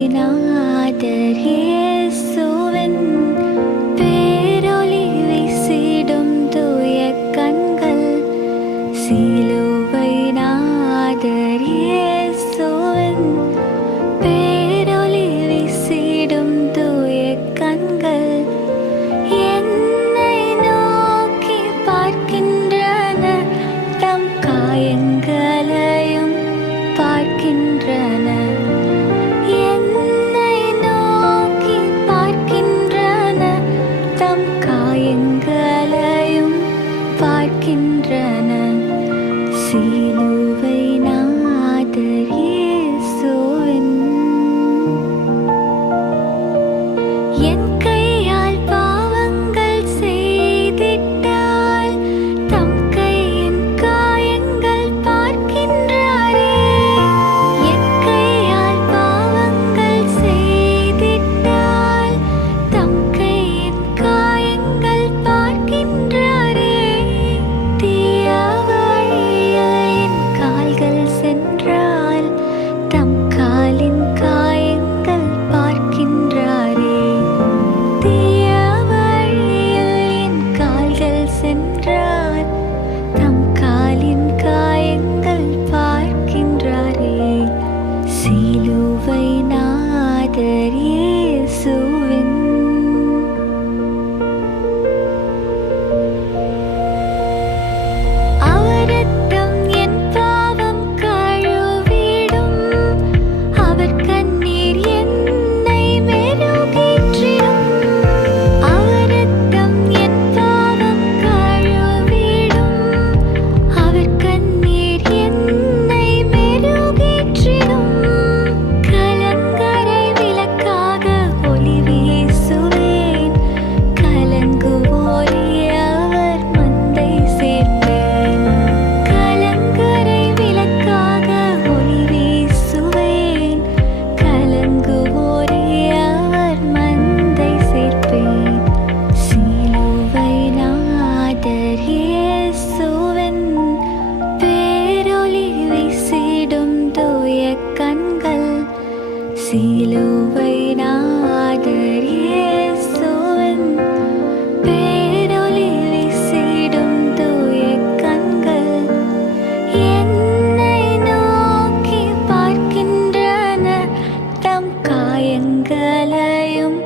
நாதர் இயேசுவின் பேரொளி வீசிடும் தூய கண்கள். சிலுவை நாதர் இயேசுவின் பேரொளி வீசிடும் தூய கண்கள் என்னை நோக்கி பார்க்கின்றன, தம் காயங்களையும் பார்க்கின்றன. சிலுவை நாதர் இயேசுவின் என் கையால் பாவங்கள் செய்திட்டால் தம் கையின் காயங்கள் பார்க்கின்றாரே. என் கையால் பாவங்கள் செய்திட்டால் தம் கையின் காயங்கள் பார்க்கின்றாரே. சென்றால் தம் காலின் காயங்கள் பார்க்கின்றாரே. தீய வழியில் என் கால்கள் சென்றால் தம் காலின் காயங்கள் பார்க்கின்றாரே. சிலுவை நாதர் இயேசுவின் கண்கள். சிலுவை நாதர் இயேசுவின் பேரொளி வீசிடும் தூய கண்கள் என்னை நோக்கி பார்க்கின்றன, தம் காயங்களையும்